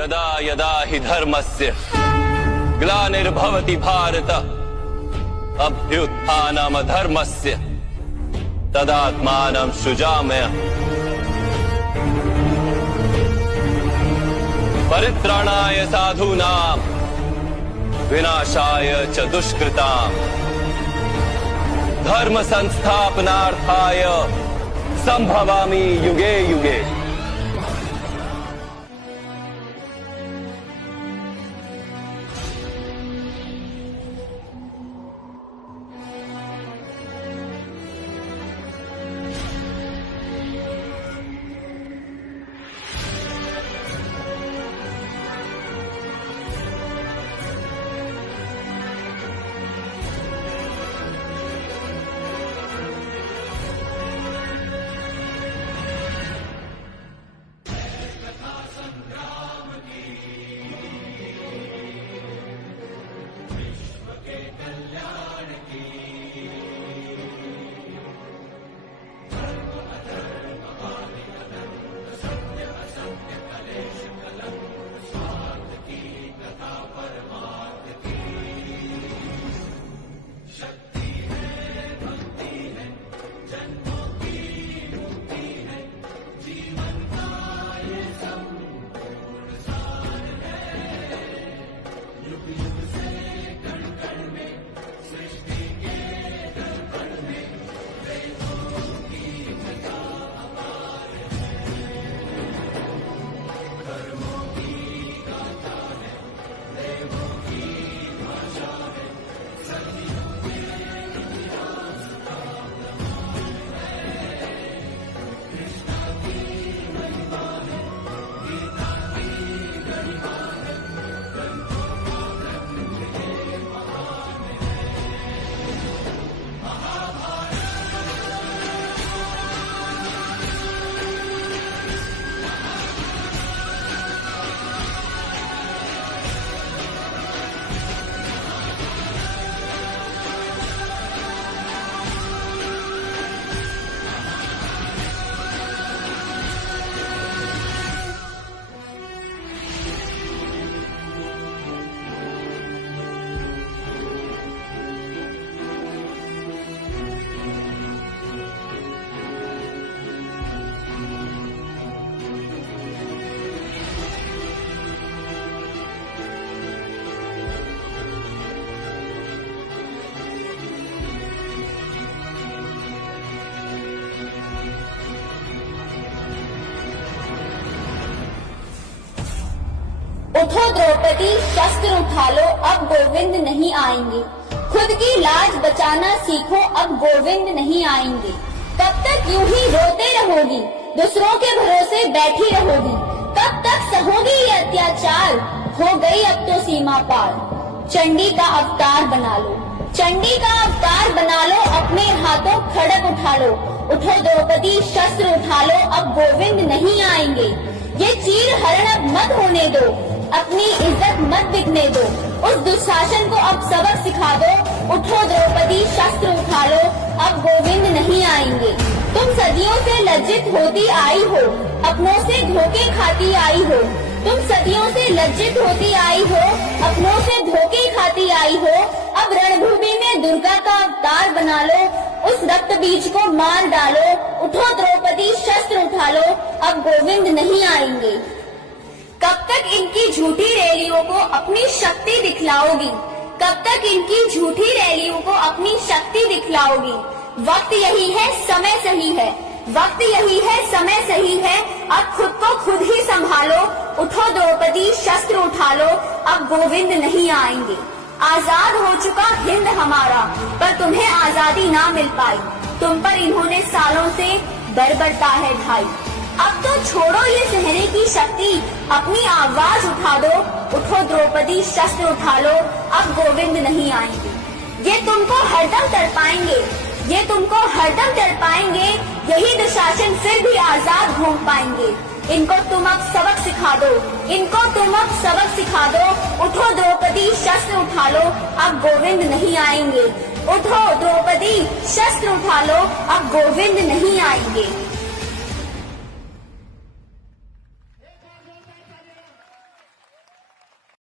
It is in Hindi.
यदा यदा हि धर्मस्य ग्लानिर्भवति भारत अभ्युत्थानमधर्मस्य तदात्मानं सृजाम्यहम्। परित्राणाय साधूनां विनाशाय च दुष्कृताम् धर्म संस्थापनार्थाय संभवामि युगे युगे। उठो द्रौपदी, शस्त्र उठा लो, अब गोविंद नहीं आएंगे। खुद की लाज बचाना सीखो, अब गोविंद नहीं आएंगे। कब तक यूं ही रोते रहोगी, दूसरों के भरोसे बैठी रहोगी? कब तक सहोगी ये अत्याचार, हो गई अब तो सीमा पार। चंडी का अवतार बना लो, चंडी का अवतार बना लो, अपने हाथों खड़ग उठा लो। उठो द्रौपदी, शस्त्र उठा लो, अब गोविंद नहीं आएंगे। ये चीर हरण अब मत होने दो, अपनी इज्जत मत बिकने दो, उस दुशासन को अब सबक सिखा दो। उठो द्रौपदी, शस्त्र उठा लो, अब गोविंद नहीं आएंगे। तुम सदियों से लज्जित होती आई हो, अपनों से धोखे खाती आई हो। तुम सदियों से लज्जित होती आई हो, अपनों से धोखे खाती आई हो। अब रणभूमि में दुर्गा का अवतार बना लो, उस रक्त बीज को मार डालो। उठो द्रौपदी, शस्त्र उठा लो, अब गोविंद नहीं आएंगे। कब तक इनकी झूठी रैलियों को अपनी शक्ति दिखलाओगी? कब तक इनकी झूठी रैलियों को अपनी शक्ति दिखलाओगी? वक्त यही है, समय सही है, वक्त यही है, समय सही है। अब खुद को खुद ही संभालो। उठो द्रौपदी, शस्त्र उठा लो, अब गोविंद नहीं आएंगे। आजाद हो चुका हिंद हमारा, पर तुम्हें आजादी ना मिल पाई। तुम पर इन्होंने सालों से बर्बरता है ढाई। अब तो छोड़ो ये सहने की शक्ति, अपनी आवाज उठा दो। उठो द्रौपदी, शस्त्र उठा लो, अब गोविंद नहीं आएंगे। ये तुमको हरदम तड़पाएंगे, ये तुमको हरदम तड़पाएंगे। यही दुशासन फिर भी आजाद घूम पाएंगे। इनको तुम अब सबक सिखा दो, इनको तुम अब सबक सिखा दो। उठो द्रौपदी, शस्त्र उठा लो, अब गोविंद नहीं आएंगे। उठो द्रौपदी, शस्त्र उठा लो, अब गोविंद नहीं आएंगे।